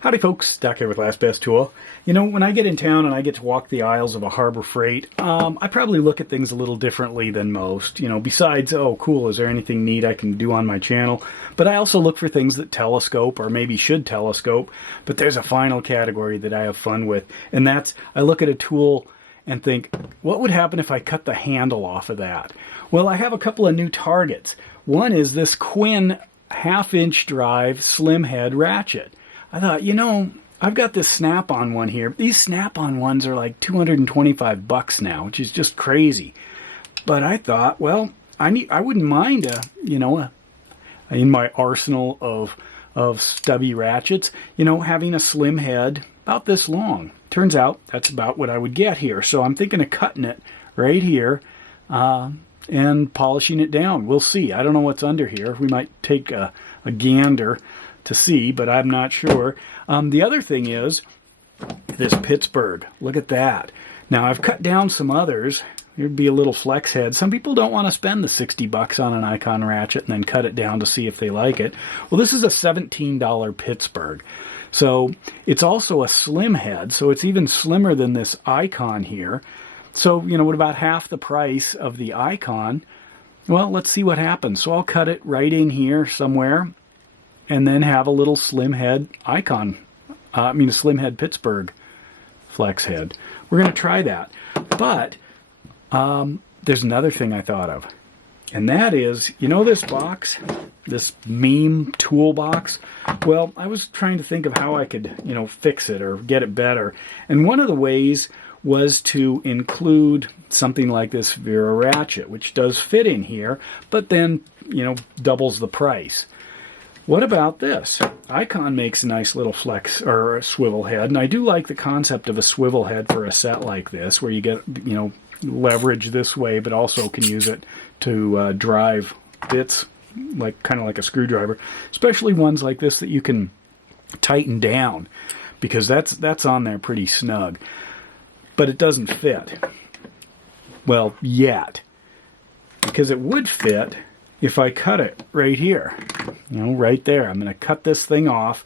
Howdy folks, Doc here with Last Best Tool. You know, when I get in town and I get to walk the aisles of a Harbor Freight, I probably look at things a little differently than most. You know, besides, oh cool, is there anything neat I can do on my channel? But I also look for things that telescope, or maybe should telescope. But there's a final category that I have fun with, and that's, I look at a tool and think, what would happen if I cut the handle off of that? Well, I have a couple of new targets. One is this Quinn 1/2-inch drive slim head ratchet. I thought, you know, I've got this snap-on one here. These snap-on ones are like $225 now, which is just crazy. But I thought, well, I wouldn't mind in my arsenal of stubby ratchets, you know, having a slim head about this long. Turns out that's about what I would get here. So I'm thinking of cutting it right here and polishing it down. We'll see. I don't know what's under here. We might take a gander to see, but I'm not sure. The other thing is this Pittsburgh. Look at that. Now I've cut down some others. There'd be a little flex head. Some people don't want to spend the $60 on an icon ratchet and then cut it down to see if they like it. Well, this is a $17 Pittsburgh. So it's also a slim head, so it's even slimmer than this icon here. So, you know, at about half the price of the icon, well, let's see what happens. So I'll cut it right in here somewhere, and then have a little slim head icon. A slim head Pittsburgh flex head. We're going to try that. But there's another thing I thought of. And that is, you know this box? This meme toolbox? Well, I was trying to think of how I could, you know, fix it or get it better. And one of the ways was to include something like this Vera ratchet, which does fit in here, but then, you know, doubles the price. What about this? Icon makes a nice little flex or a swivel head, and I do like the concept of a swivel head for a set like this, where you get, you know, leverage this way, but also can use it to drive bits, like kind of like a screwdriver, especially ones like this that you can tighten down, because that's on there pretty snug, but it doesn't fit. Well, yet, because it would fit if I cut it right here, you know, right there. I'm going to cut this thing off.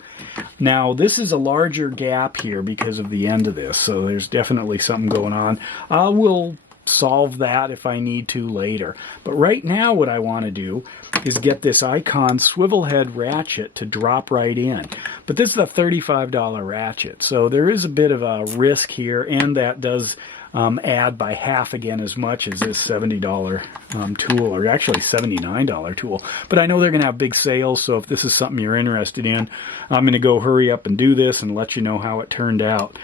Now, this is a larger gap here because of the end of this, so there's definitely something going on. I will solve that if I need to later. But right now what I want to do is get this icon swivel head ratchet to drop right in. But this is a $35 ratchet, so there is a bit of a risk here, and that does add by half again as much as this $70 tool, or actually $79 tool. But I know they're going to have big sales, so if this is something you're interested in, I'm going to go hurry up and do this and let you know how it turned out.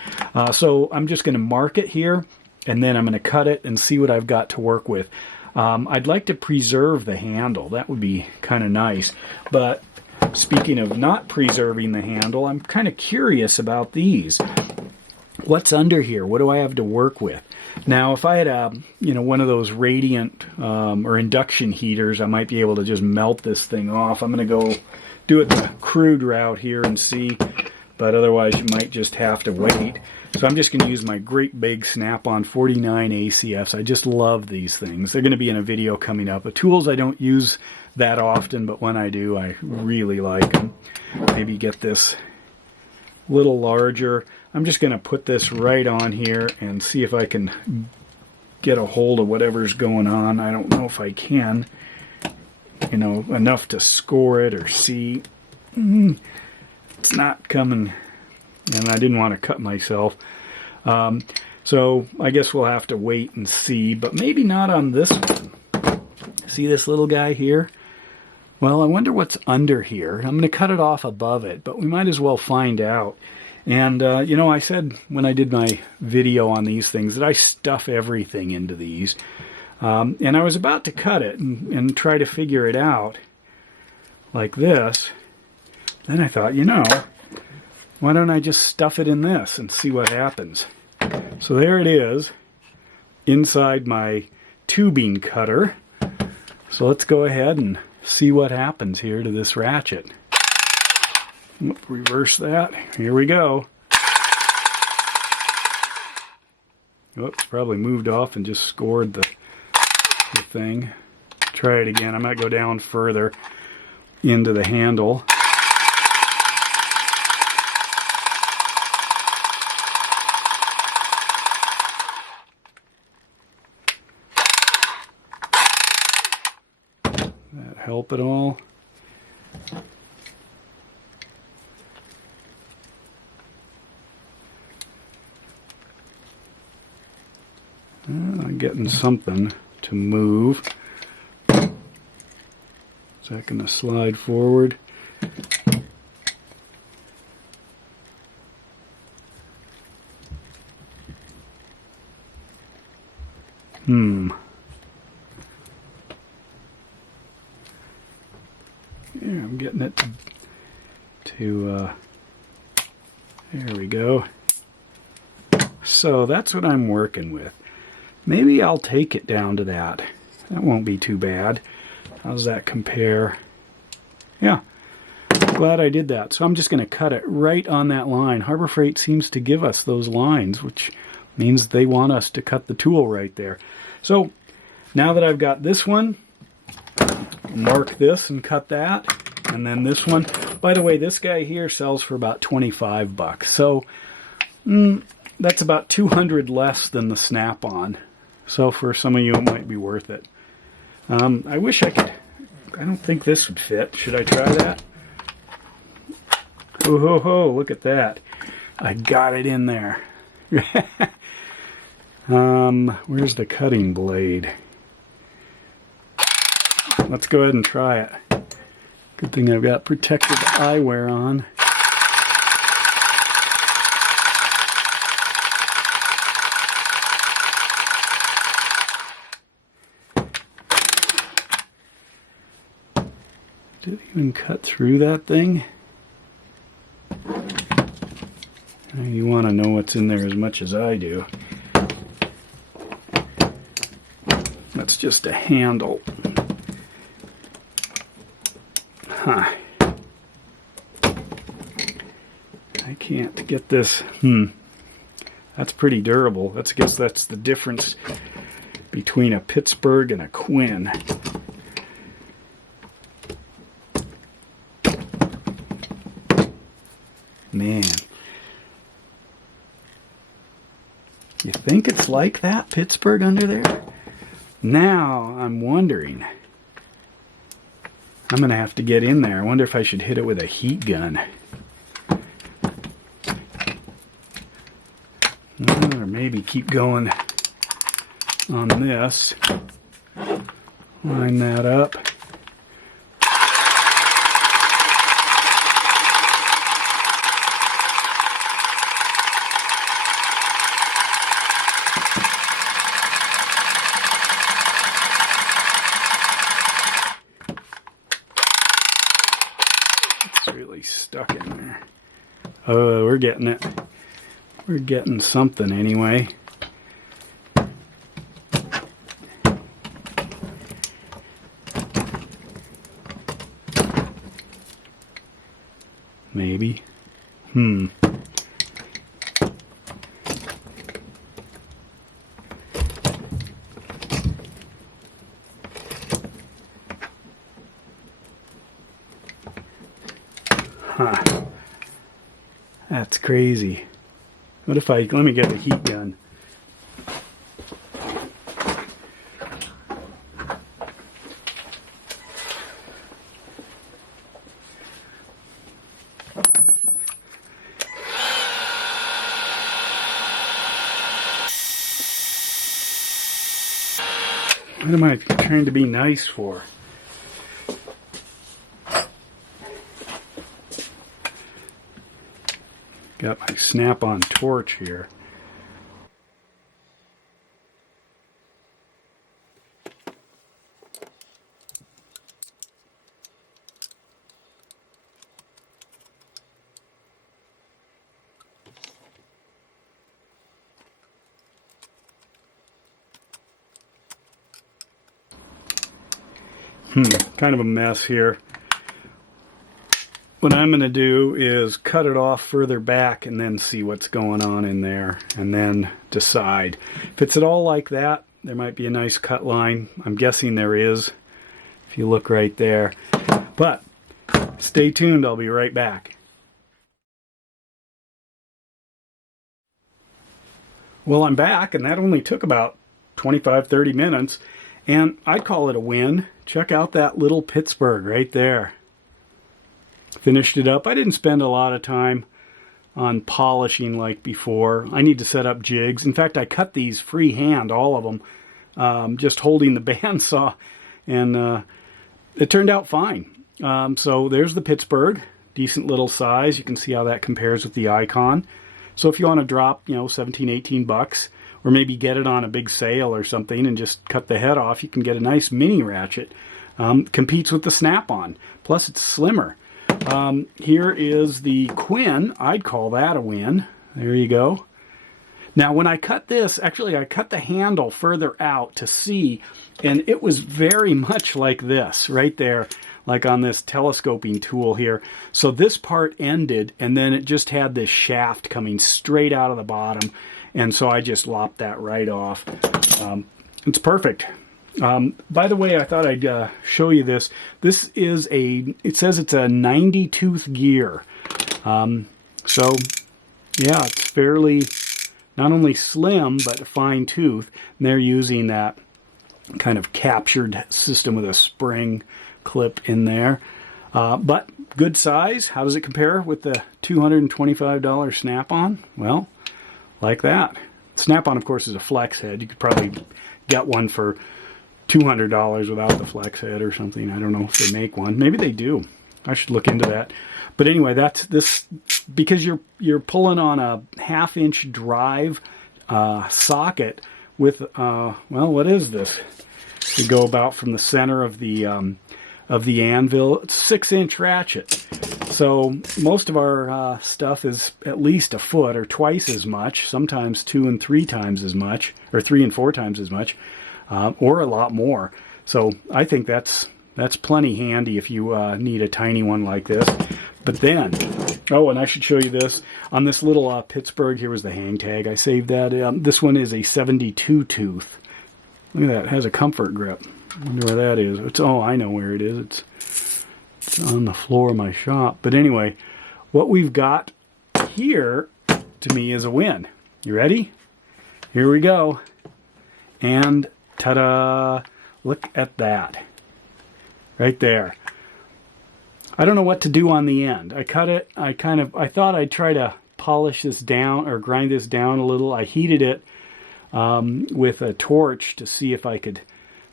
So I'm just going to mark it here, and then I'm going to cut it and see what I've got to work with. I'd like to preserve the handle. That would be kind of nice. But speaking of not preserving the handle, I'm kind of curious about these. What's under here? What do I have to work with? Now, if I had one of those radiant or induction heaters, I might be able to just melt this thing off. I'm going to go do it the crude route here and see, but otherwise you might just have to wait. So I'm just going to use my great big Snap-on 49 ACFs. I just love these things. They're going to be in a video coming up. The tools I don't use that often, but when I do, I really like them. Maybe get this a little larger. I'm just going to put this right on here and see if I can get a hold of whatever's going on. I don't know if I can, you know, enough to score it or see. It's not coming, and I didn't want to cut myself. So I guess we'll have to wait and see, but maybe not on this one. See this little guy here? Well, I wonder what's under here. I'm going to cut it off above it, but we might as well find out. And, you know, I said when I did my video on these things that I stuff everything into these. And I was about to cut it and try to figure it out like this. Then I thought, you know, why don't I just stuff it in this and see what happens? So there it is inside my tubing cutter. So let's go ahead and see what happens here to this ratchet. Reverse that. Here we go. Oops, probably moved off and just scored the thing. Try it again. I might go down further into the handle. That help at all? I'm getting something to move. Is that going to slide forward? Yeah, I'm getting it to there we go. So that's what I'm working with. Maybe I'll take it down to that. That won't be too bad. How's that compare? Yeah, glad I did that. So I'm just going to cut it right on that line. Harbor Freight seems to give us those lines, which means they want us to cut the tool right there. So now that I've got this one, mark this and cut that. And then this one. By the way, this guy here sells for about 25 bucks. So that's about 200 less than the Snap-on. So for some of you, it might be worth it. I wish I could. I don't think this would fit. Should I try that? Oh ho ho! Look at that. I got it in there. Where's the cutting blade? Let's go ahead and try it. Good thing I've got protective eyewear on. Did it even cut through that thing? You want to know what's in there as much as I do. That's just a handle. Huh. I can't get this. That's pretty durable. I guess that's the difference between a Pittsburgh and a Quinn. Man. You think it's like that, Pittsburgh, under there? Now I'm wondering. I'm going to have to get in there. I wonder if I should hit it with a heat gun. Or maybe keep going on this. Line that up. Stuck in there. Oh, we're getting it. We're getting something anyway. Maybe. Huh. That's crazy. What if let me get the heat gun. What am I trying to be nice for? Got my Snap-on torch here. Kind of a mess here. What I'm going to do is cut it off further back and then see what's going on in there and then decide. If it's at all like that, there might be a nice cut line. I'm guessing there is if you look right there. But stay tuned, I'll be right back. Well, I'm back, and that only took about 25-30 minutes. And I'd call it a win. Check out that little Pittsburgh right there. Finished it up. I didn't spend a lot of time on polishing like before. I need to set up jigs. In fact, I cut these freehand, all of them, just holding the bandsaw, and it turned out fine. So there's the Pittsburgh, decent little size. You can see how that compares with the Icon. So if you want to drop, 17, 18 bucks, or maybe get it on a big sale or something and just cut the head off, you can get a nice mini ratchet. Competes with the Snap-on. Plus it's slimmer. Here is the Quinn. I'd call that a win. There you go. Now when I cut this, actually I cut the handle further out to see, and it was very much like this right there, like on this telescoping tool here. So this part ended, and then it just had this shaft coming straight out of the bottom, and so I just lopped that right off. It's perfect. By the way, I thought I'd show you this. This is it says it's a 90 tooth gear. So yeah, it's fairly not only slim, but fine tooth. And they're using that kind of captured system with a spring clip in there. But good size. How does it compare with the $225 Snap-on? Well, like that. Snap-on, of course, is a flex head. You could probably get one for $200 without the flex head or something. I don't know if they make one. Maybe they do. I should look into that. But anyway, that's this, because you're pulling on a 1/2-inch drive socket with well, what is this? You go about from the center of the anvil. It's a 6-inch ratchet. So most of our stuff is at least a foot or twice as much, sometimes 2 and 3 times as much, or 3 and 4 times as much, or a lot more. So I think that's plenty handy if you need a tiny one like this. But then, oh, and I should show you this. On this little Pittsburgh, here was the hang tag. I saved that. This one is a 72 tooth. Look at that. It has a comfort grip. I wonder where that is. Oh, I know where it is. It's on the floor of my shop. But anyway, what we've got here, to me, is a win. You ready? Here we go. And ta-da! Look at that. Right there. I don't know what to do on the end. I cut it. I thought I'd try to polish this down or grind this down a little. I heated it with a torch to see if I could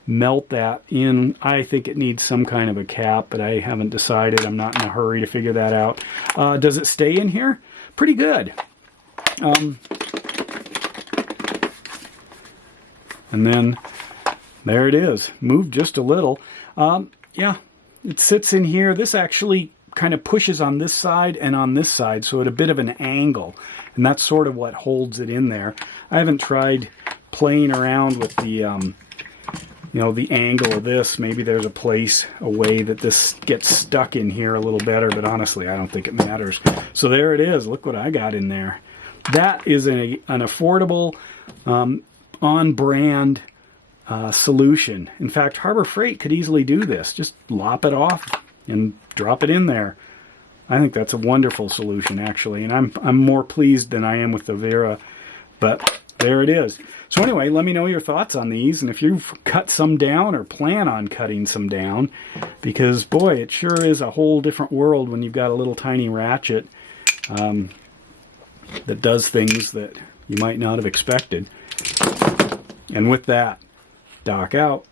melt that in. I think it needs some kind of a cap, but I haven't decided. I'm not in a hurry to figure that out. Does it stay in here? Pretty good. And then there it is. Moved just a little. Yeah, it sits in here. This actually kind of pushes on this side and on this side, so at a bit of an angle. And that's sort of what holds it in there. I haven't tried playing around with the the angle of this. Maybe there's a way that this gets stuck in here a little better, but honestly, I don't think it matters. So there it is. Look what I got in there. That is an affordable, on-brand solution. In fact, Harbor Freight could easily do this. Just lop it off and drop it in there. I think that's a wonderful solution, actually, and I'm more pleased than I am with the Vera, but there it is. So anyway, let me know your thoughts on these, and if you've cut some down or plan on cutting some down, because boy, it sure is a whole different world when you've got a little tiny ratchet that does things that you might not have expected. And with that, Doc out.